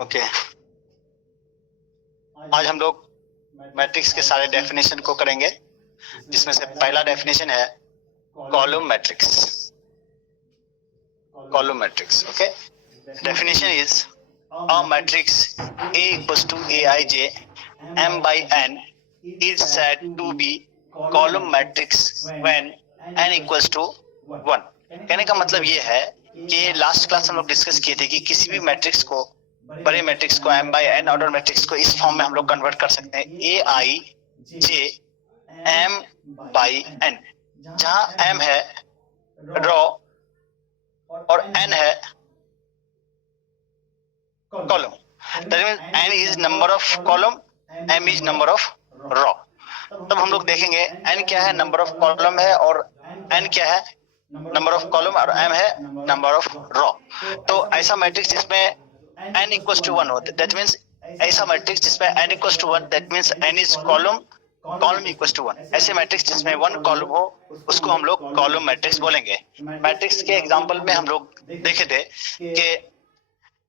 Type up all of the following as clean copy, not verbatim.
Okay, आज हम लोग मैट्रिक्स के सारे डेफिनेशन को करेंगे, जिसमें से पहला डेफिनेशन है column matrix. Column matrix, okay. Definition is a matrix A equals to Aij M by n is said to be column matrix when n equals to 1। कहने का मतलब ये है कि लास्ट क्लास हम लोग डिस्कस किए थे कि किसी भी मैट्रिक्स को, बड़े मैट्रिक्स को m by n order matrix को इस फॉर्म में हम लोग कन्वर्ट कर सकते हैं Aij M by n, जहां m है रो और n है column। That means n is number of column, m is number of row। तब हम लोग देखेंगे n क्या है, नंबर ऑफ कॉलम है, और n क्या है, नंबर ऑफ कॉलम, और m है नंबर ऑफ रो। तो ऐसा मैट्रिक्स जिसमें n इक्वल्स टू 1 हो, दैट मींस ऐसा मैट्रिक्स जिसमें n equals to 1, that means n is column, column equals to 1। ऐसे मैट्रिक्स जिसमें 1 कॉलम हो उसको हम लोग कॉलम मैट्रिक्स बोलेंगे। मैट्रिक्स के एग्जांपल में हम लोग देखे थे कि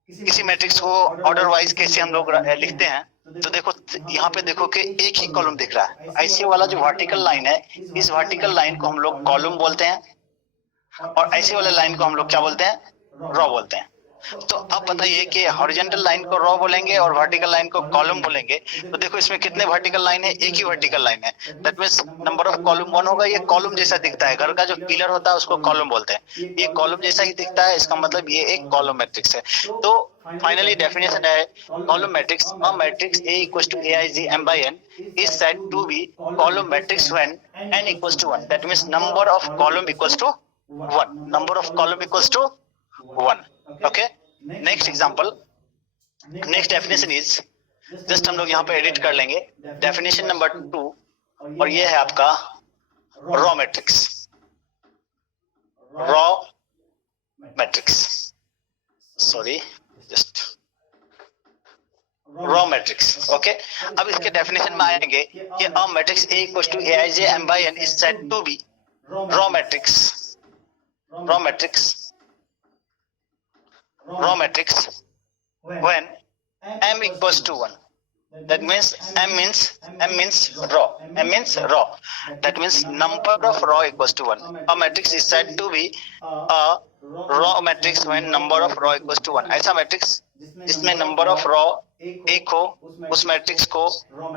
किसी मैट्रिक्स को ऑर्डर वाइज कैसे हम लोग लिखते हैं। तो देखो यहाँ पे देखो कि एक ही कॉलम दिख रहा है, ऐसे वाला जो वर्टिकल लाइन है, इस वर्टिकल लाइन को हम लोग कॉलम बोलते हैं, और ऐसे वाले लाइन को हम लोग क्या बोलते हैं, रो बोलते हैं। तो अब बताइए कि हॉरिजॉन्टल लाइन को रो बोलेंगे और वर्टिकल लाइन को कॉलम बोलेंगे। तो देखो इसमें कितने वर्टिकल लाइन है, एक ही वर्टिकल लाइन है, that means number of column 1 होगा। ये कॉलम जैसा दिखता है, घर का जो पिलर होता है उसको कॉलम बोलते हैं, ये कॉलम जैसा ही दिखता है, इसका मतलब ये एक कॉलम मैट्रिक्स है। तो फाइनली डेफिनेशन है column matrix, a matrix A equals to Aij M by n is said to be column matrix when n equals to 1, that means number of column equals to 1, number of column equals to 1। okay, next example, next definition is, just हम लोग यहाँ पे edit कर लेंगे definition number 2, और ये है आपका raw matrix. Raw matrix, sorry, just raw matrix. Okay, अब इसके डेफिनेशन में आएंगे कि a matrix A equals to Aij M by n is said to be raw matrix, raw matrix, raw matrix when m equals to 1, that means m means raw, m means raw, that means number of raw equals to 1। a matrix is said to be a raw matrix when number of raw equals to 1। ऐसा matrix जिसमें number of raw एक हो, उस matrix को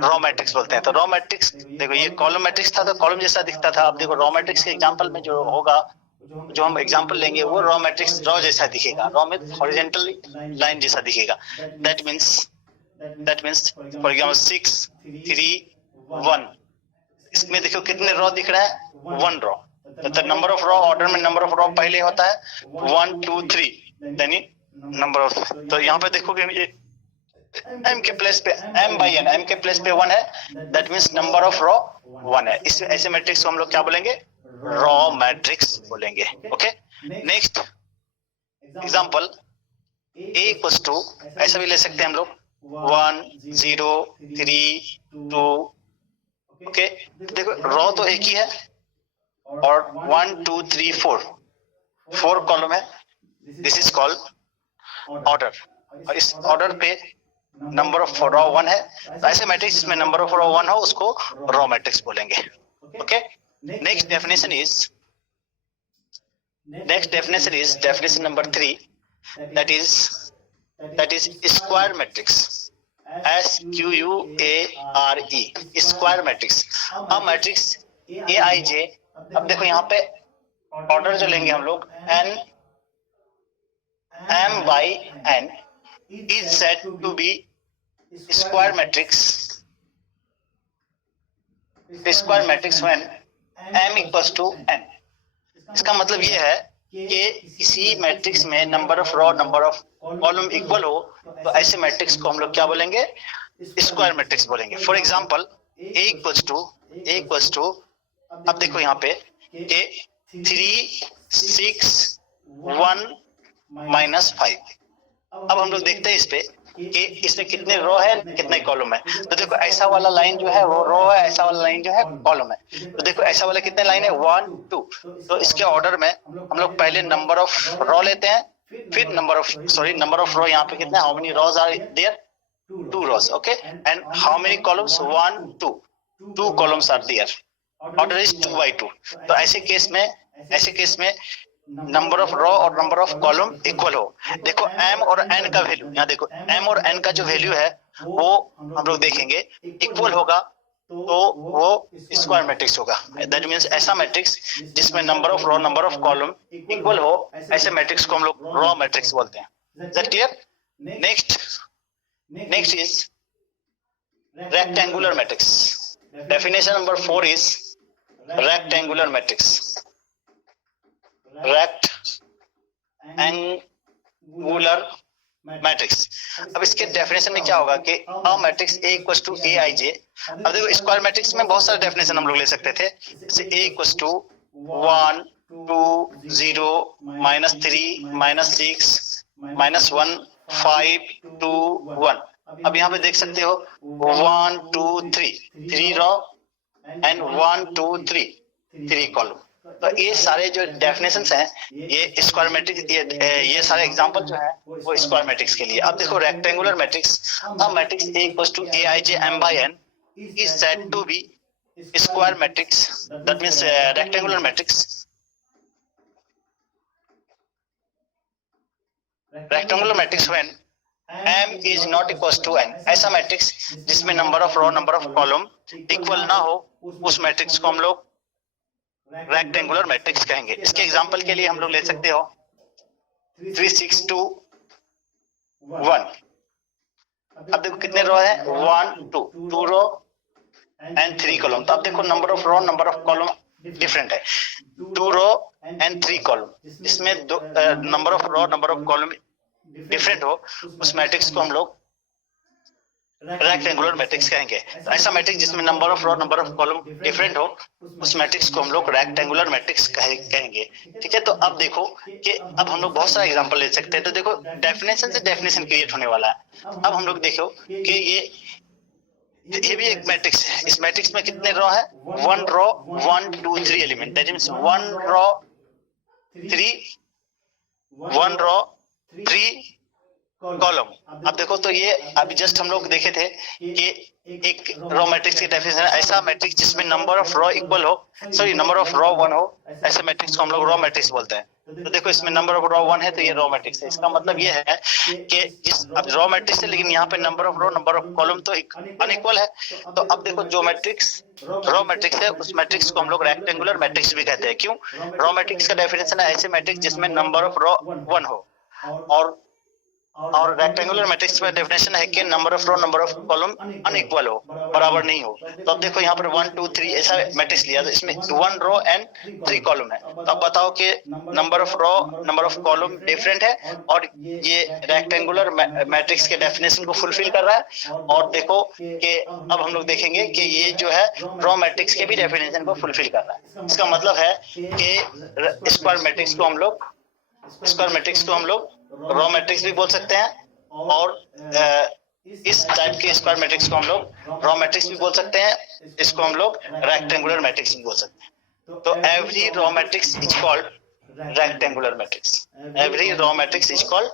raw matrix बोलते हैं। तो raw matrix देखो, ये कॉलम मैट्रिक्स था तो कॉलम जैसा दिखता था। अब देखो रॉ मैट्रिक्स के एग्जांपल में जो होगा, जो हम एग्जांपल लेंगे, वो रॉ मैट्रिक्स रॉ जैसा दिखेगा, रॉ में हॉरिजॉन्टल लाइन जैसा दिखेगा। दैट मींस फॉर एग्जांपल 6 3 1, इसमें देखो कितने रॉ दिख रहा है, 1 रॉ। तो नंबर ऑफ रॉ ऑर्डर में नंबर ऑफ रॉ पहले होता है 1 2 3, यानी नंबर ऑफ। तो यहाँ पे देखो कि ये m के प्लेस पे m by n, m के प्लेस पे 1 है, that means number of raw 1 है। इस ऐसे मैट्रिक्स को हम लोग क्या बोलेंगे, रॉ मैट्रिक्स बोलेंगे। Okay, next example A equals to, ऐसा भी ले सकते हैं हम लोग 1 0 3 2। ओके, देखो रॉ तो एक ही है, और 1 2 3 4 कॉलम है, दिस इज कॉल्ड ऑर्डर, और इस ऑर्डर पे नंबर ऑफ रॉ 1 है। तो ऐसे मैट्रिक्स जिसमें नंबर ऑफ रॉ 1 हो उसको रॉ मैट्रिक्स बोलेंगे। Okay, next definition is definition number 3, that is square matrix, SQUARE, square matrix, a matrix Aij। अब देखो यहाँ पे ऑर्डर जो लेंगे हम लोग, n m by n is said to be square matrix when m equals to n। इसका मतलब ये है कि किसी मैट्रिक्स में number of row number of column equal हो, तो ऐसे मैट्रिक्स को हम लोग क्या बोलेंगे, स्क्वायर मैट्रिक्स बोलेंगे। For example A equals to, अब देखो यहाँ पे कि 3 6 1 -5। अब हम लोग देखते हैं इस पे कि इसमें कितने रो है, कितने कॉलम है। तो देखो ऐसा वाला लाइन जो है वो रो है, ऐसा वाला लाइन जो है कॉलम है। तो देखो ऐसा वाला कितने लाइन है, 1 2। तो इसके ऑर्डर में हम लोग पहले नंबर ऑफ रो लेते हैं, फिर नंबर ऑफ रो यहाँ पे कितने, how many rows are there, 2 rows, okay, and how many columns, 1 2 columns are there, order is 2 by 2. तो ऐसे केस में नंबर ऑफ रो और नंबर ऑफ कॉलम इक्वल हो। देखो m और n का वैल्यू, यहाँ देखो m और n का जो वैल्यू है वो हम लोग देखेंगे इक्वल होगा तो वो स्क्वायर मैट्रिक्स होगा। दैट मीन्स ऐसा मैट्रिक्स जिसमें number of row number of column equal हो, ऐसे मैट्रिक्स को हम लोग रॉ मैट्रिक्स बोलते हैं। Is that clear? Next is rectangular matrix. Definition number 4 is rectangular matrix. Rectangular matrix. अब इसके डेफिनेशन में क्या होगा कि a matrix A equals to Aij। अब देखो स्क्वायर मैट्रिक्स में बहुत सारे डेफिनेशन हम लोग ले सकते थे, जैसे A इक्वल्स टू 1 2 0 -3 -6 -1 5 2 1। अब यहाँ पे देख सकते हो 1 2 3 रो एंड 1 2 3 कॉलम। तो ये सारे जो डेफिनेशंस हैं ये स्क्वायर मैट्रिक्स, ये सारे एग्जांपल जो है वो स्क्वायर मैट्रिक्स के लिए। अब देखो rectangular matrix, a matrix A equals to Aij m by n is said to be square matrix, that means rectangular matrix when m is not equals to n। ऐसा matrix जिसमें number of row number of column equal ना हो, उस matrix को हम लोग rectangular matrix कहेंगे। इसके एग्जांपल के लिए हम लोग ले सकते हो 3 6 2 1। अब देखो कितने रो है, 1 2 रो एंड 3 कॉलम। तो अब देखो number of row number of column different है, 2 रो एंड 3 कॉलम, इसमें number of row number of column different हो, उस मैट्रिक्स को हम लोग रेक्टेंगुलर मैट्रिक्स कहेंगे। तो ऐसा मैट्रिक्स जिसमें number of row number of column different हो, उस मैट्रिक्स को हम लोग रेक्टेंगुलर मैट्रिक्स कहेंगे। ठीक है, तो अब देखो कि अब हम लोग बहुत सारा एग्जांपल ले सकते हैं। तो देखो डेफिनेशन से डेफिनेशन क्रिएट होने वाला है। अब हम लोग देखो कि ये भी एक मैट्रिक्स है। इस मैट्रिक्स में कितने रो है, 1 row 1 2 3 element, that means 1 row 3 column. अब देखो तो ये अभी जस्ट हम लोग देखे थे कि एक रो मैट्रिक्स की डेफिनेशन है, ऐसा मैट्रिक्स जिसमें नंबर ऑफ रो इक्वल हो, सॉरी नंबर ऑफ रो 1 हो, ऐसे मैट्रिक्स को हम लोग रो मैट्रिक्स बोलते हैं। तो देखो इसमें नंबर ऑफ रो 1 है तो ये रो मैट्रिक्स है। इसका मतलब ये है कि अब रो मैट्रिक्स है लेकिन यहाँ पे number of row number of column तो अनइक्वल है। तो अब देखो जो मैट्रिक्स रो मैट्रिक्स है उस मैट्रिक्स को हम लोग रेक्टेंगुलर मैट्रिक्स भी कहते हैं। क्यों? रो मैट्रिक्स का डेफिनेशन है ऐसे मैट्रिक्स जिसमें नंबर ऑफ रो 1 हो, और रेक्टेंगुलर मैट्रिक्स में डेफिनेशन है कि number of row number of column unequal हो, बराबर नहीं हो। तो अब देखो यहाँ पर 1 2 3 ऐसा मैट्रिक्स लिया, तो इसमें 1 रो एंड 3 कॉलम है। तो अब बताओ कि number of row number of column different है और ये रेक्टेंगुलर मैट्रिक्स के डेफिनेशन को फुलफिल कर रहा है। और देखो कि अब हम लोग देखेंगे कि ये जो है रो मैट्रिक्स के भी डेफिनेशन को फुलफिल कर रहा है। इसका मतलब है कि स्क्वायर मैट्रिक्स को हम लोग रो मैट्रिक्स भी बोल सकते हैं और इस टाइप के स्क्वायर मैट्रिक्स को हम लोग रो मैट्रिक्स भी बोल सकते हैं, इसको हम लोग रेक्टेंगुलर मैट्रिक्स भी बोल सकते हैं। तो every row matrix is called rectangular matrix. Every row matrix is called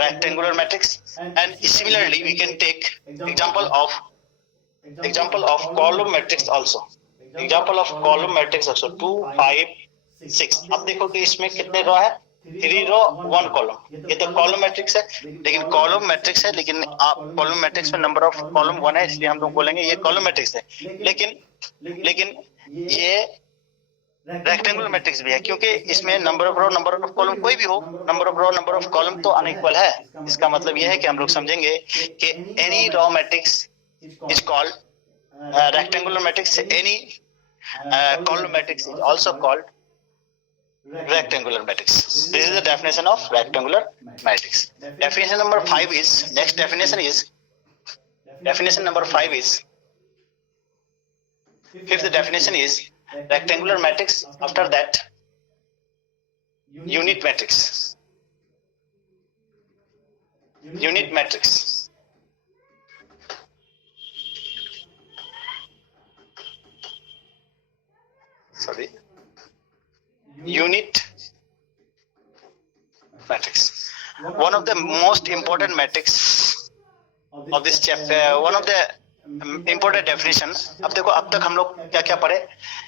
rectangular matrix. And similarly we can take example of column matrix also, example of column matrix also 2 5 6। अब देखो कि इसमें कितने रो है, 3 रो 1 कॉलम। ये तो column matrix है, लेकिन कॉलम मैट्रिक्स है लेकिन आप कॉलम मैट्रिक्स में नंबर ऑफ कॉलम 1 है, इसलिए हम लोग बोलेंगे ये कॉलम मैट्रिक्स है। लेकिन ये रेक्टेंगुलर मैट्रिक्स भी है क्योंकि इसमें number of row number of column कोई भी हो, number of row number of column तो अनइक्वल है। इसका मतलब ये है कि हम लोग समझेंगे कि any row matrix is called rectangular matrix, any column matrix is also called rectangular matrix. This is the definition of rectangular matrix. Definition number 5 is, next definition number 5 is, fifth definition is rectangular matrix. After that, unit matrix. Unit matrix. one of the most important matrix of this chapter, one of the important definition. अब देखो अब तक हम लोग क्या क्या पढ़े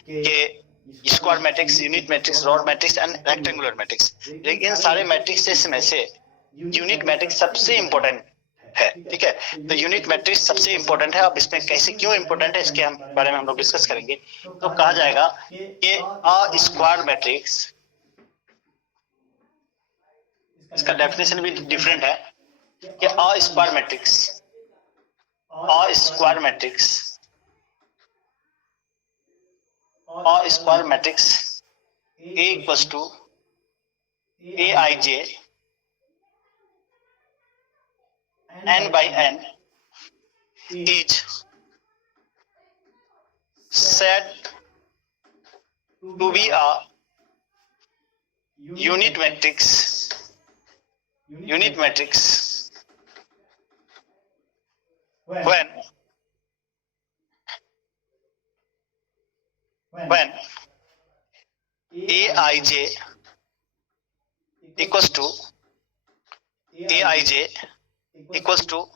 कि square matrix, unit matrix, rod matrix and rectangular matrix. लेकिन सारे मैट्रिक्स में से यूनिट मैट्रिक्स सबसे इंपॉर्टेंट है, ठीक है। तो यूनिट मैट्रिक्स सबसे इंपॉर्टेंट है। अब इसमें कैसे क्यों इंपॉर्टेंट है इसके बारे में हम लोग डिस्कस करेंगे। तो कहा जाएगा कि अ स्क्वायर मैट्रिक्स, इसका डेफिनेशन भी डिफरेंट है कि अ square matrix, a square matrix, a square matrix A equals to Aij n by n is said to be a unit matrix, when Aij equals to equals to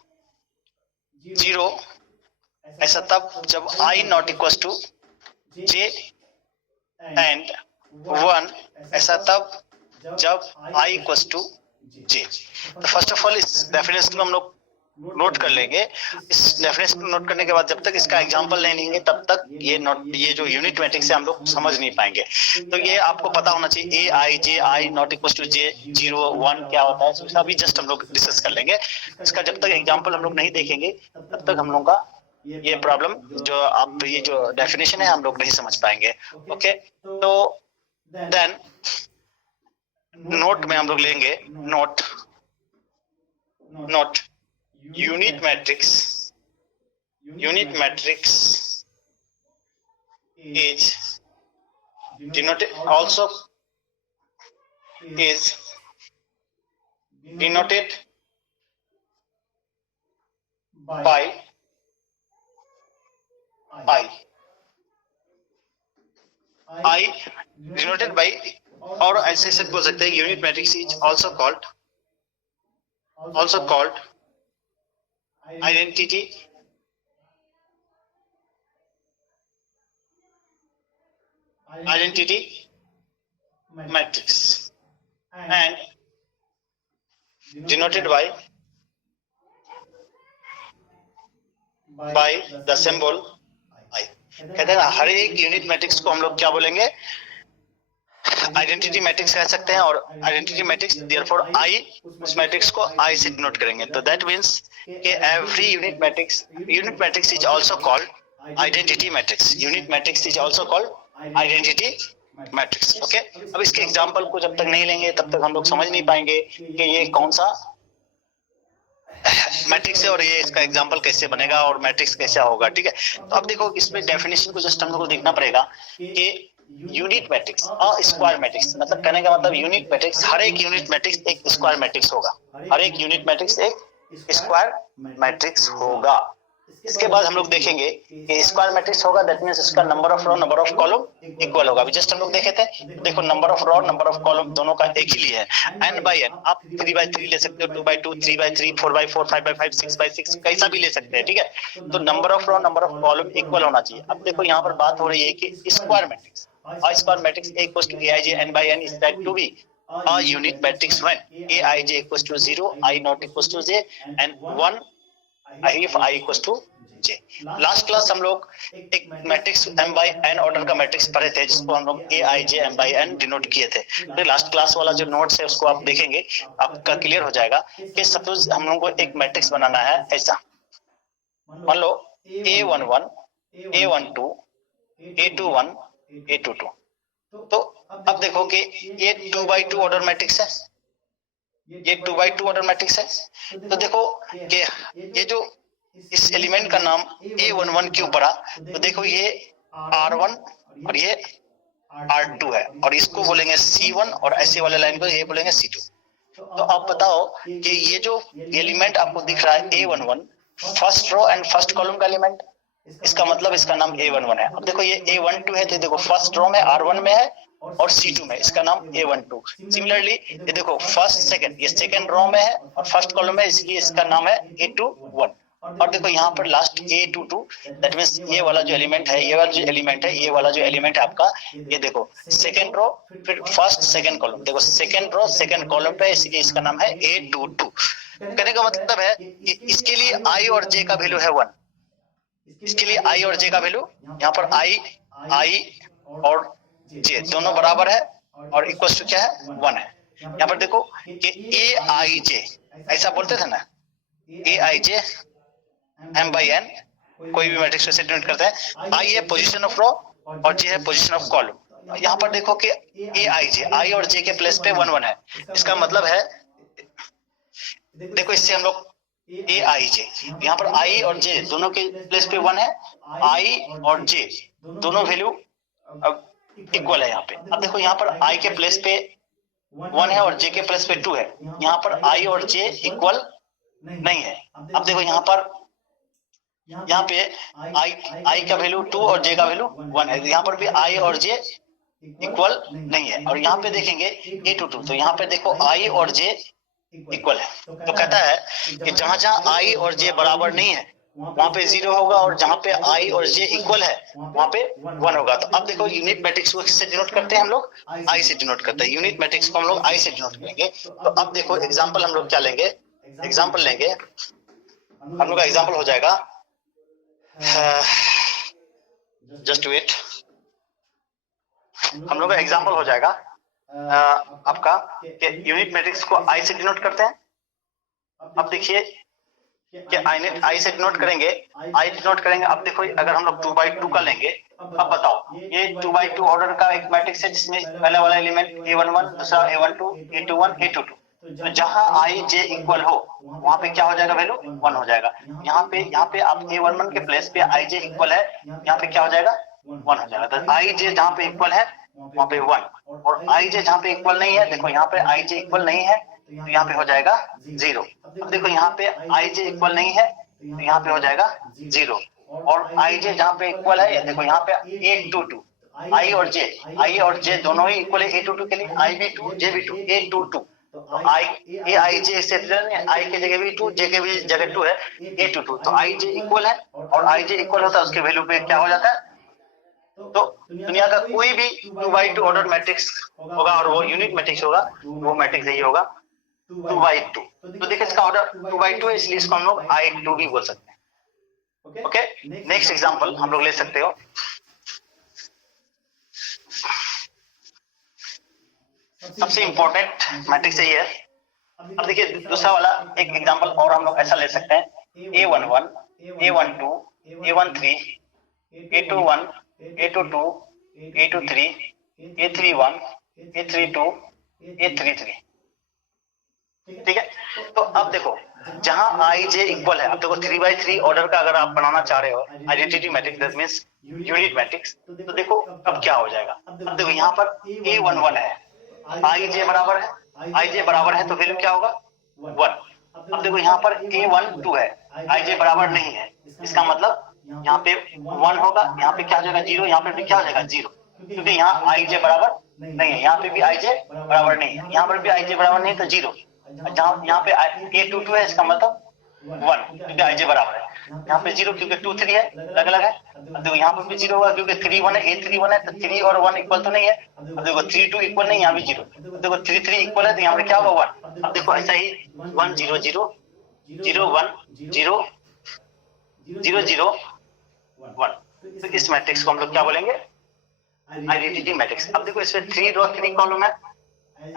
0, ऐसा तब जब I not equals to J and 1, ऐसा तब जब I equals to J। तो first of all इस definition को हम लोग नोट कर लेंगे। इस डेफिनेशन को नोट करने के बाद जब तक इसका एग्जांपल नहीं लेंगे तब तक ये जो यूनिट मैट्रिक्स है हम लोग समझ नहीं पाएंगे। तो ये आपको पता होना चाहिए Aij not equal to J 0 1 क्या होता है, इसका भी जस्ट हम लोग डिस्कस कर लेंगे। इसका जब तक एग्जांपल हम लोग नहीं देखेंगे तब तक हम लोग का ये प्रॉब्लम जो आप ये जो डेफिनेशन है हम लोग नहीं समझ पाएंगे। ओके, तो देन नोट में हम लोग लेंगे note unit matrix is denoted by I denoted by, और ऐसे से बोल सकते हैं unit matrix is also called identity matrix and denoted by the symbol I। कहते हैं हर एक यूनिट मैट्रिक्स को हम लोग क्या बोलेंगे, आइडेंटिटी मैट्रिक्स कह सकते हैं, और आइडेंटिटी मैट्रिक्स देयरफॉर आई उस मैट्रिक्स को आई से डिनोट करेंगे। तो दैट मींस कि every unit matrix is also called identity matrix. Unit matrix is also called identity matrix. Okay, अब इसके एग्जांपल को जब तक नहीं लेंगे तब तक हम लोग समझ नहीं पाएंगे कि ये कौन सा मैट्रिक्स है और ये इसका एग्जांपल कैसे बनेगा और मैट्रिक्स कैसे होगा। ठीक है, तो अब देखो इसमें डेफिनेशन को जस्ट हम लोग को देखना पड़ेगा कि unit matrix a square matrix, मतलब कहने का मतलब यूनिट मैट्रिक्स, हर एक यूनिट मैट्रिक्स एक स्क्वायर मैट्रिक्स होगा। हर एक यूनिट मैट्रिक्स एक स्क्वायर मैट्रिक्स होगा। इसके बाद हम लोग देखेंगे कि स्क्वायर मैट्रिक्स होगा, दैट मींस इसका number of row number of column equal होगा। अभी जस्ट हम लोग देखे थे, देखो number of row number of column दोनों का एक ही लिए है, n by n। आप 3 by 3 ले सकते हो, 2 by 2, 3 by 3, 4 by 4, 5 by 5, 6 by 6, कैसा भी ले सकते हैं। ठीक है, तो number of row number of column equal होना चाहिए। अब देखो यहाँ पर बात हो रही है कि square matrix, a square matrix A equals to Aij n by n is said to be a unit matrix when Aij equals to 0, I not equals to J and 1 if I equals to J। Last class हम लोग एक matrix m by n order का matrix पढ़े थे जिसको हम लोग Aij m by n denote किए थे। तो लास्ट क्लास वाला जो नोट्स है उसको आप देखेंगे, आपका क्लियर हो जाएगा कि सपोज हम लोग को एक मैट्रिक्स बनाना है ऐसा, मान लो A11 A12 A21 A22। तो अब देखो कि ये 2 by 2 ऑर्डर मैट्रिक्स है, ये 2 by 2 ऑर्डर मैट्रिक्स है। तो देखो कि ये जो इस एलिमेंट का नाम A11 क्यों पड़ा, तो देखो ये R1 और ये R2 है, और इसको बोलेंगे C1 और ऐसे वाले लाइन को ये बोलेंगे C2। तो आप बताओ कि ये जो एलिमेंट आपको दिख रहा है A11 first row and first column का एलिमेंट, इसका मतलब इसका नाम A11 है। अब देखो ये A12 है, तो देखो फर्स्ट रो में R1 में है और C2 में, इसका नाम A12। सिमिलरली ये देखो फर्स्ट सेकंड, ये सेकंड रो में है और फर्स्ट कॉलम में, इसलिए इसका नाम है A21। और देखो यहाँ पर लास्ट A22, दैट मींस ये वाला जो एलिमेंट है, ये वाला जो एलिमेंट है, ये वाला जो एलिमेंट है आपका, ये देखो सेकंड रो फिर फर्स्ट सेकंड कॉलम, देखो सेकंड रो सेकंड कॉलम पे, इसलिए इसका नाम है A22। कहने का मतलब है कि इसके लिए I और J का वैल्यू है 1, इसके लिए I और J का वैल्यू, यहाँ पर I और J दोनों बराबर है और इक्वल टू क्या है 1 है। यहाँ पर देखो कि AIJ ऐसा बोलते थे ना, AIJ M/n, कोई भी मैट्रिक्स से डिनोट करते हैं। I है पोजीशन ऑफ रो और J है पोजीशन ऑफ कॉलम। यहाँ पर देखो कि AIJ I और J के प्लेस पे 1 1 है, इसका मतलब है देखो इससे हम लोग AIJ, यहाँ पर I और J दोनों के प्लेस पे 1 है, I और J दोनों वैल्यू इक्वल है यहाँ पे। अब देखो यहाँ पर I के प्लेस पे 1 है और J के प्लेस पे 2 है, यहाँ पर I और J इक्वल नहीं है। अब देखो यहाँ पर यहाँ पे I का वैल्यू 2 और J का वैल्यू 1 है, यहाँ पर भी I और J इक्वल नहीं है। और यहाँ पे देखेंगे A22, तो यहाँ पे देखो I और J इक्वल है। तो कहता है कि जहां जहां I और J बराबर नहीं है वहां पे 0 होगा, और जहां पे I और J इक्वल है वहां पे 1 होगा। तो अब देखो यूनिट मैट्रिक्स को किससे डिनोट करते हैं हम लोग, I से डिनोट करते हैं। यूनिट मैट्रिक्स को हम लोग I से डिनोट करेंगे। तो अब देखो एग्जांपल हम लोग क्या लेंगे, एग्जांपल लेंगे, हम लोग का एग्जांपल हो जाएगा, जस्ट वेट, हम लोग का एग्जांपल हो जाएगा आपका यूनिट मैट्रिक्स को I से डिनोट करते हैं। अब देखिए कि I से डिनोट करेंगे, I डिनोट करेंगे। अब देखो अगर हम लोग 2/2 का लेंगे, अब बताओ ये 2/2 ऑर्डर का एक मैट्रिक्स है जिसमें पहला वाला एलिमेंट A11, दूसरा A12, A21, A22। तो जहां I J इक्वल हो वहां पे क्या हो जाएगा, वैल्यू 1 हो जाएगा। यहाँ पे आप A11 के प्लेस पे I J इक्वल है, यहाँ पे क्या हो जाएगा 1 हो जाएगा। तो I J जहाँ पे इक्वल है वहां पे 1, और I J जहाँ पे इक्वल नहीं है, देखो यहाँ पे I J इक्वल नहीं है तो यहाँ पे हो जाएगा 0। अब देखो यहाँ पे I J इक्वल नहीं है तो यहाँ पे हो जाएगा 0, और I J जहाँ पे इक्वल है, देखो यहाँ पे A22, I और J दोनों ही इक्वल है A22 के लिए, I भी 2 J भी 2, A22। तो I J से I के जगह भी 2, J के भी जगह 2 है, A22। तो I J इक्वल है और I J इक्वल होता है उसके वैल्यू पे क्या हो जाता है, तो दुनिया का कोई भी 2/2 ऑर्डर मैट्रिक्स होगा और वो यूनिट मैट्रिक्स होगा, वो मैट्रिक्स यही होगा 2/2। तो देखिए इसका ऑर्डर 2/2 है, इसलिए इसको हम लोग I2 भी बोल सकते हैं। ओके, नेक्स्ट एग्जांपल हम लोग ले सकते हो, सबसे इंपॉर्टेंट मैट्रिक्स यही है। अब देखिए दूसरा वाला एक एग्जांपल और हम लोग ऐसा ले सकते हैं, A11, A12, A13, A21, A22, A23, A31, A32, A33। ठीक है, तो अब देखो जहां I J इक्वल है, अब देखो 3/3 ऑर्डर का अगर आप बनाना चाह रहे हो identity matrix, that means unit matrix, तो देखो अब क्या हो जाएगा। अब देखो यहाँ पर A11 है, I J बराबर है, I J बराबर है तो वैल्यू क्या होगा 1। अब देखो यहाँ पर A12 है, I J बराबर नहीं है, इसका मतलब यहाँ पे 1 होगा, यहाँ पे क्या हो जाएगा 0, यहाँ पे भी क्या हो जाएगा 0, क्योंकि यहाँ I J बराबर नहीं है, यहाँ पे भी I J बराबर नहीं है, यहाँ पर भी I J बराबर नहीं तो 0। जहाँ यहाँ पे A22 है, इसका मतलब 1 क्योंकि I J बराबर है, यहाँ पे 0 क्योंकि 2 3 है, अलग अलग है। अब देखो यहाँ पर भी 0 होगा क्योंकि 3 1 है, A31 है तो 3 और 1 इक्वल तो नहीं है। अब देखो 3 2 इक्वल नहीं, यहाँ भी 0। देखो 3 3 इक्वल है तो यहाँ पे क्या होगा 1। अब देखो ऐसा ही 1 0 0 0 1 0 0 0 1, तो इस मैट्रिक्स को हम लोग क्या बोलेंगे आइडेंटिटी मैट्रिक्स। अब देखो इसमें 3 रो 3 कॉलम है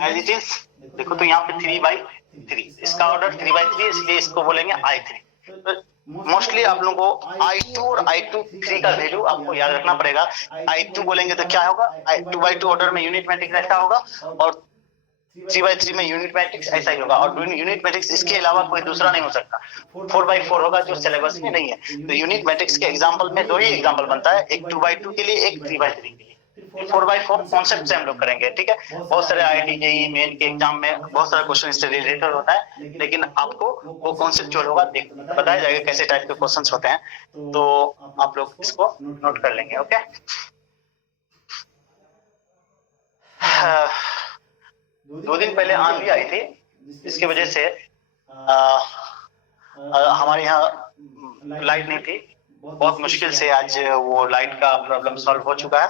एज इट इज, देखो तो यहाँ पे 3/3, इसका ऑर्डर 3/3 इसलिए इसको बोलेंगे I3। तो मोस्टली आप लोगों को I2 और I23 का वैल्यू आपको याद रखना पड़ेगा। I2 बोलेंगे तो क्या होगा, 2/2 ऑर्डर में यूनिट मैट्रिक्स ऐसा होगा और 3/3 में यूनिट मैट्रिक्स ऐसा ही होगा, और यूनिट मैट्रिक्स इसके अलावा कोई दूसरा नहीं हो सकता। 4/4 होगा जो सिलेबस में नहीं है। तो यूनिट मैट्रिक्स के एग्जांपल में 2 ही एग्जांपल बनता है, एक 2/2 के लिए, एक 3/3 के लिए। 4/4 कॉन्सेप्ट से हम लोग करेंगे, ठीक है। बहुत सारे IIT JEE मेन के एग्जाम में बहुत सारा क्वेश्चन इससे रिलेटेड होता है, लेकिन आपको वो कॉन्सेप्चुअल होगा, बताया जाएगा कैसे टाइप के क्वेश्चंस होते हैं, तो आप लोग इसको नोट कर लेंगे। ओके, 2 दिन पहले आंधी आई थी, जिसकी वजह से हमारे यहाँ लाइट नहीं थी। बहुत मुश्किल से आज वो लाइट का प्रॉब्लम सॉल्व हो चुका है,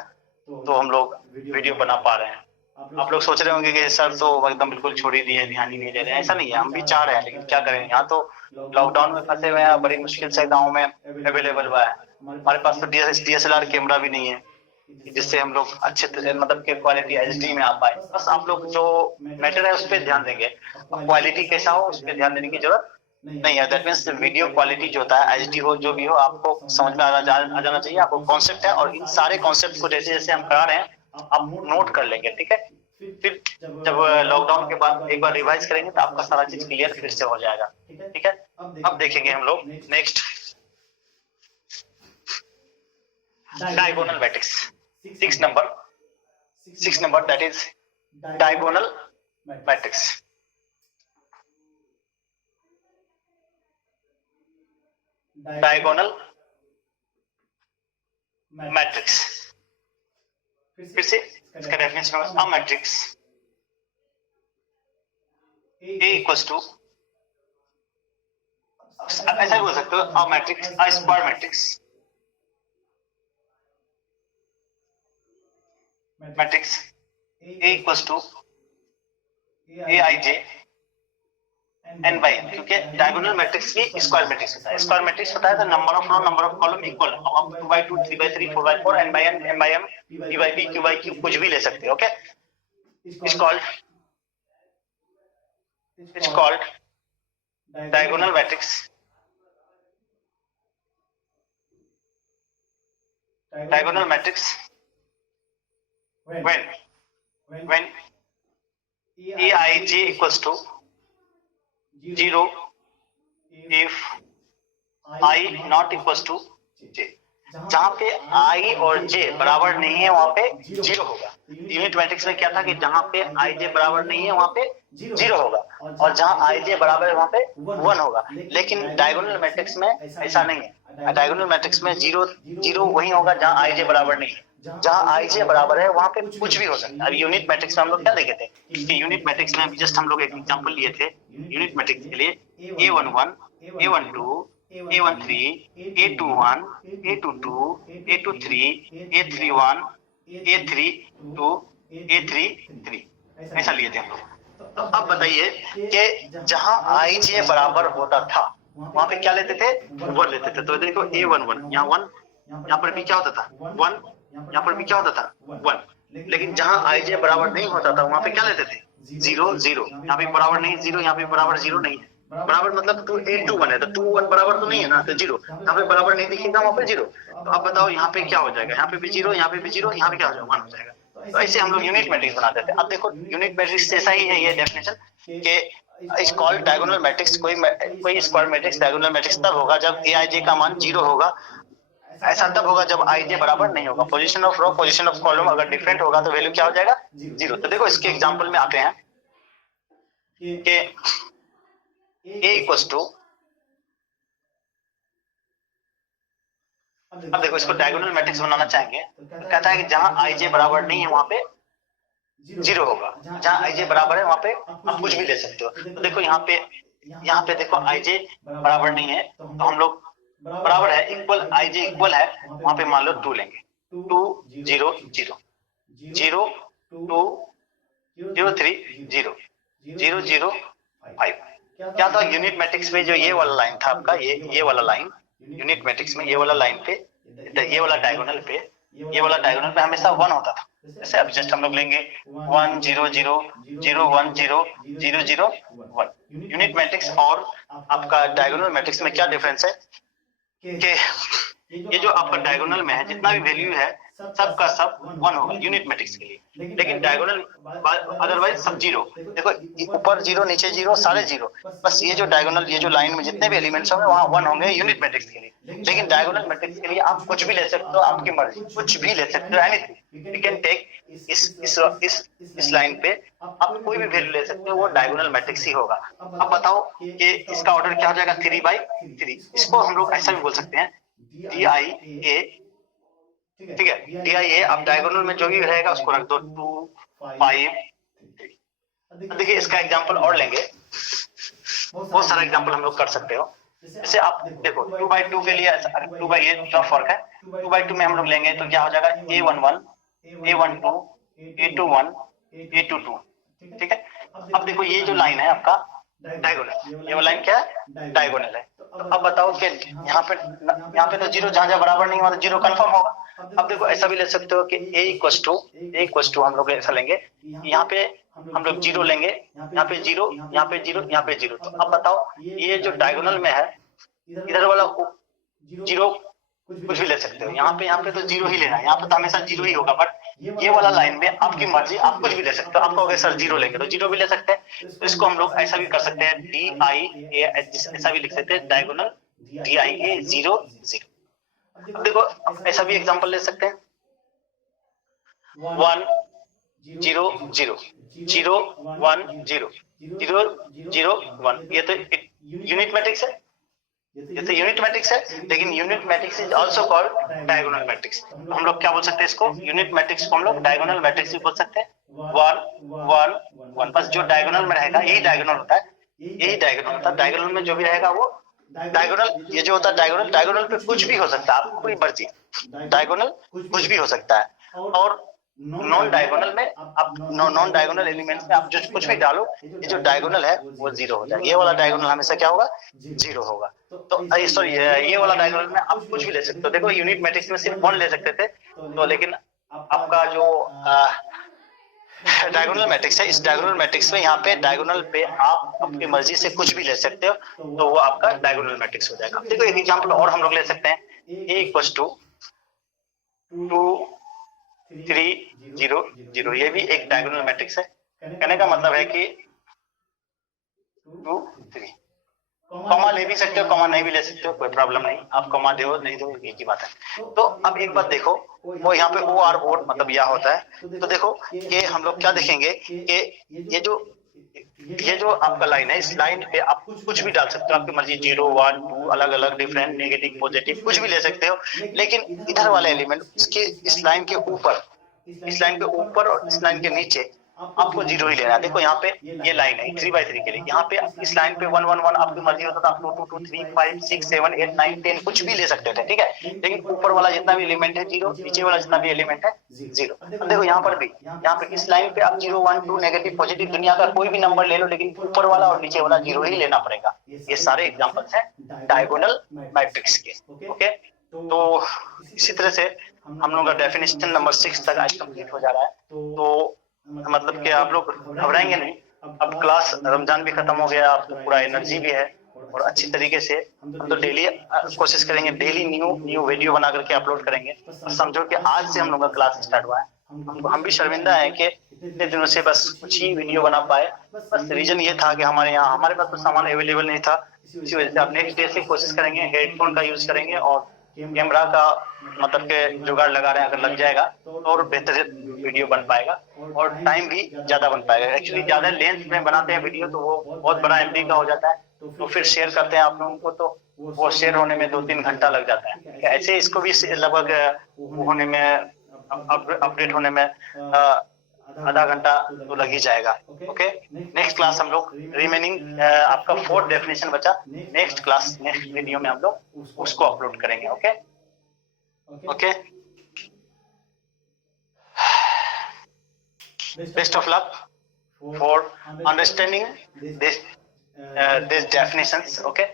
तो हम लोग वीडियो बना पा रहे हैं। आप लोग सोच रहे होंगे कि सर तो एकदम बिल्कुल छोड़ ही दिए, ध्यान ही नहीं दे रहे हैं। ऐसा नहीं है, हम भी चाह रहे हैं, लेकिन क्या करें, यहाँ तो लॉकडाउन में फंसे हुए हैं, बड़ी मुश्किल से गाँव में अवेलेबल हुआ है। हमारे पास तो DSLR कैमरा भी नहीं है जिससे हम लोग अच्छे मतलब के क्वालिटी HD में आ पाए। बस आप लोग जो मैटर है उस पर ध्यान देंगे, क्वालिटी कैसा हो उस पर ध्यान देने की जरूरत नहीं है। दैट मीन्स वीडियो क्वालिटी जो होता है, HD हो जो भी हो, आपको समझ में आ जाना चाहिए। आपको कॉन्सेप्ट है, और इन सारे कॉन्सेप्ट को जैसे जैसे हम करा रहे हैं आप नोट कर लेंगे, ठीक है। फिर जब लॉकडाउन के बाद एक बार रिवाइज करेंगे तो आपका सारा चीज क्लियर फिर से हो जाएगा, ठीक है। अब देखेंगे हम लोग next diagonal matrix. 6 number that is diagonal matrix. Diagonal matrix. फिर से इसका डेफिनेशन होगा a matrix A equals to, ऐसा बोल सकते हो, a matrix, a square matrix. Matrix A equals to Aij n by n, क्योंकि डायगोनल मैट्रिक्स की स्क्वायर मैट्रिक्स होता है। स्क्वायर मैट्रिक्स होता है तो number of row, number of column equal, आप 2 by 2, 3 by 3, 4 by 4, n by n, m by m, p by p, q by q कुछ भी ले सकते हो, okay. It's called diagonal matrix. Diagonal matrix when Aij equals to 0 if I not equals to j। जहाँ पे I और J बराबर नहीं है वहां पे 0 होगा। यूनिट मैट्रिक्स में क्या था कि जहाँ पे Ij बराबर नहीं है वहां पे 0 होगा, और जहाँ Ij बराबर है वहां पे 1 होगा। लेकिन डायगोनल मैट्रिक्स में ऐसा नहीं है। डायगोनल मैट्रिक्स में 0 वही होगा जहाँ Ij बराबर नहीं है। जहाँ Ij बराबर है वहां पे कुछ भी हो सकता है। अभी यूनिट मैट्रिक्स में हम लोग क्या देखे थे कि यूनिट मैट्रिक्स में अभी जस्ट हम लोग एक एग्जांपल लिए थे यूनिट मैट्रिक्स के लिए। A11, A12, A13, A21, A22, A23, A31, A32, A33, ऐसा लिए थे हम लोग। तो अब बताइए कि जहाँ Ij बराबर होता था वहां पे क्या लेते थे, 1 लेते थे। तो देखो A11, यहाँ 1, यहाँ पर भी क्या होता था 1, यहाँ पर भी क्या होता था 1। लेकिन जहाँ Ij बराबर नहीं होता था वहां पे क्या लेते थे 0 0। यहाँ पे बराबर नहीं 0, यहाँ पे बराबर 0 नहीं है। बराबर मतलब 2 है तो 2 1 बराबर तो नहीं है ना, तो 0। यहाँ पे बराबर नहीं दिखेगा वहां पे 0। तो अब बताओ यहाँ पे क्या हो जाएगा, यहाँ पे भी 0, यहाँ पे भी 0, यहाँ पे क्या हो जाएगा 1 हो जाएगा। तो ऐसे हम लोग यूनिट मैट्रिक्स बनाते थे। अब देखो यूनिट मैट्रिक्स जैसा ही है ये डेफिनेशन कि इज कॉल्ड डायगोनल मैट्रिक्स। कोई स्क्वायर मैट्रिक्स डायगोनल मैट्रिक्स तब होगा जब Aij का मान 0 होगा। ऐसा तब होगा जब Ij बराबर नहीं होगा। Position of row, position of column अगर डिफरेंट होगा तो वैल्यू क्या हो जाएगा 0। तो देखो इसके एग्जांपल में आते हैं कि A इक्वल्स टू, अब देखो इसको डायगोनल मैट्रिक्स बनाना चाहेंगे तो कहता है कि जहां Ij बराबर नहीं है वहां पे 0 होगा, जहां Ij बराबर है वहां पे आप कुछ भी ले सकते हो। तो देखो यहाँ पे देखो Ij बराबर नहीं है तो हम लोग बराबर है इक्वल, Ij इक्वल है, वहां पे मान लो 2 लेंगे। 2 0 0 0 2 0 3 0 0 0 5। क्या था यूनिट मैट्रिक्स में जो ये वाला लाइन था आपका, ये वाला लाइन यूनिट मैट्रिक्स में ये वाला लाइन पे, ये वाला डायगोनल पे हमेशा 1 होता था। जैसे अब जस्ट हम लोग लेंगे 1 0 0 0 1 0 0 0 1। यूनिट मैट्रिक्स और आपका डायगोनल मैट्रिक्स में क्या डिफरेंस है कि ये जो आपका डायगोनल में है जितना भी वैल्यू है सबका सब 1 होगा यूनिट मैट्रिक्स के लिए। लेकिन डायगोनल अदरवाइज सब 0। देखो ऊपर 0 नीचे 0 सारे 0, बस ये जो डायगोनल ये जो लाइन में जितने भी एलिमेंट्स होंगे वहां 1 होंगे यूनिट मैट्रिक्स के लिए। लेकिन डायगोनल मैट्रिक्स के लिए आप कुछ भी ले सकते हो, आपकी मर्जी, कुछ भी ले सकते हो, एनीथिंग यू कैन टेक। इस लाइन पे आप कोई भी वैल्यू ले सकते हो, वो डायगोनल मैट्रिक्स ही होगा। अब बताओ कि इसका ऑर्डर क्या हो जाएगा 3 by 3। इसको हम लोग ऐसा भी बोल सकते हैं DIA ठीक है, दिया ये, अब डायगोनल में जो भी रहेगा उसको रख दो 2 5 3। देखिए इसका एग्जांपल और लेंगे, बहुत सारा एग्जांपल हम लोग कर सकते हो। जैसे आप देखो 2/2 के लिए 2 बाई, ये क्या फर्क है, 2/2 में हम लोग लेंगे तो क्या हो जाएगा A11 A12 A21 A22। ठीक है, अब देखो ये जो लाइन है आपका डायगोनल, ये वाला लाइन क्या है, डायगोनल है। तो अब बताओ कि यहाँ पे तो जीरो जहां जहां बराबर नहीं हुआ तो जीरो कंफर्म होगा। अब देखो ऐसा भी ले सकते हो कि A हम लोग ऐसा लेंगे, यहाँ पे हम लोग जीरो लेंगे, यहाँ पे जीरो, यहाँ पे जीरो, यहाँ पे जीरो। तो अब बताओ ये जो डायगोनल में है इधर वाला जीरो कुछ भी ले सकते हो, यहाँ पे तो जीरो ही लेना है, यहाँ पे तो हमेशा जीरो ही होगा। बट ये वाला लाइन में आपकी मर्जी, आप कुछ भी ले सकते हो। आप कहोगे सर जीरो लेंगे तो जीरो भी ले सकते हैं, तो इसको हम लोग ऐसा भी कर सकते हैं DIA, ऐसा भी लिख सकते हैं डायगोनल DIA 0 0। अब देखो ऐसा भी एग्जांपल ले सकते हैं 1 0 0 0 1 0 0 0 1। ये तो यूनिट मैट्रिक्स है, ये तो यूनिट मैट्रिक्स है, लेकिन unit matrix is also called diagonal matrix. हम लोग क्या बोल सकते हैं इसको, यूनिट मैट्रिक्स को हम लोग डायगोनल मैट्रिक्स भी बोल सकते हैं। 1 1 1, बस जो डायगोनल में रहेगा यही डायगोनल होता है, यही डायगोनल होता है। डायगोनल में जो भी रहेगा वो डायगोनल, ये जो होता है डायगोनल, डायगोनल पे कुछ भी हो सकता है, आपको कोई मर्जी, डायगोनल कुछ भी हो सकता है। और नॉन डायगोनल में आप नॉन डायगोनल एलिमेंट्स में आप जो कुछ भी डालो, ये जो डायगोनल है वो जीरो हो जाएगा। ये वाला डायगोनल हमेशा क्या होगा, जीरो होगा। तो सॉरी, ये वाला डायगोनल में आप कुछ भी ले सकते हो। देखो यूनिट मैट्रिक्स में सिर्फ 1 ले सकते थे, तो लेकिन आपका जो डायगोनल मैट्रिक्स है, इस डायगोनल मैट्रिक्स में यहाँ पे डायगोनल पे आप अपनी मर्जी से कुछ भी ले सकते हो, तो वो आपका डायगोनल मैट्रिक्स हो जाएगा। देखो एक एग्जांपल और हम लोग ले सकते हैं, A = 2 3 0 0। ये भी एक डायगोनल मैट्रिक्स है। कहने का मतलब है कि 2 3, कॉमा ले भी सकते हो, कॉमा नहीं भी ले सकते हो, कोई प्रॉब्लम नहीं, आप कॉमा दो नहीं दो एक ही बात है। तो अब एक बात देखो, वो यहाँ पे OR ओड मतलब यह होता है। तो देखो ये हम लोग क्या देखेंगे कि ये जो आपका लाइन है, इस लाइन पे आप कुछ भी डाल सकते हो, आपकी मर्जी 0 1 2 अलग अलग डिफरेंट नेगेटिव पॉजिटिव कुछ भी ले सकते हो। लेकिन इधर वाला एलिमेंट इसके इस लाइन के ऊपर, इस लाइन के ऊपर और इस लाइन के नीचे आपको जीरो ही लेना है। देखो यहाँ पे ये लाइन है 3/3 के लिए, यहाँ पे इस लाइन पे 1 1 1 आपकी मर्जी होता था, आप 2 2 2 3 5 6 7 8 9 10 कुछ भी ले सकते थे। ठीक है, लेकिन ऊपर वाला जितना भी एलिमेंट है जीरो, नीचे वाला जितना भी एलिमेंट है जीरो। अब देखो यहाँ पर भी, यहाँ पे इस लाइन पे आप 0 1 2 नेगेटिव पॉजिटिव दुनिया का कोई भी नंबर ले लो, लेकिन ऊपर वाला और नीचे वाला जीरो ही लेना पड़ेगा। ये सारे एग्जाम्पल्स हैं डायगोनल मैट्रिक्स के। ओके, तो इसी तरह से हम लोग का डेफिनेशन नंबर 6 तक आज कंप्लीट हो जा रहा है। तो मतलब कि आप लोग घबराएंगे नहीं, अब क्लास, रमजान भी खत्म हो गया, आपको पूरा एनर्जी भी है और अच्छी तरीके से हम तो डेली कोशिश करेंगे, डेली न्यू वीडियो बना करके अपलोड करेंगे। और समझो कि आज से हम लोग का क्लास स्टार्ट हुआ है, हम भी शर्मिंदा है कि इतने दिनों से बस कुछ ही वीडियो बना पाए। बस रीजन ये था कि हमारे पास तो सामान अवेलेबल नहीं था, इसी वजह से आप नेक्स्ट डे से कोशिश करेंगे, हेडफोन का यूज करेंगे और कैमरा का मतलब के जुगाड़ लगा रहे हैं, अगर लग जाएगा तो और बेहतर वीडियो बन पाएगा और टाइम भी ज्यादा बन पाएगा। एक्चुअली ज्यादा लेंथ में बनाते हैं वीडियो तो वो बहुत बड़ा MB का हो जाता है, तो फिर शेयर करते हैं आप लोगों को तो वो शेयर होने में 2-3 घंटा लग जाता है। ऐसे इसको भी लगभग होने में, अपडेट होने में आधा घंटा तो लग ही जाएगा। ओके, नेक्स्ट क्लास हम लोग रिमेनिंग आपका 4th डेफिनेशन बचा, नेक्स्ट क्लास नेक्स्ट वीडियो में हम लोग उसको अपलोड करेंगे। Okay okay, best of luck for understanding this definitions. Okay.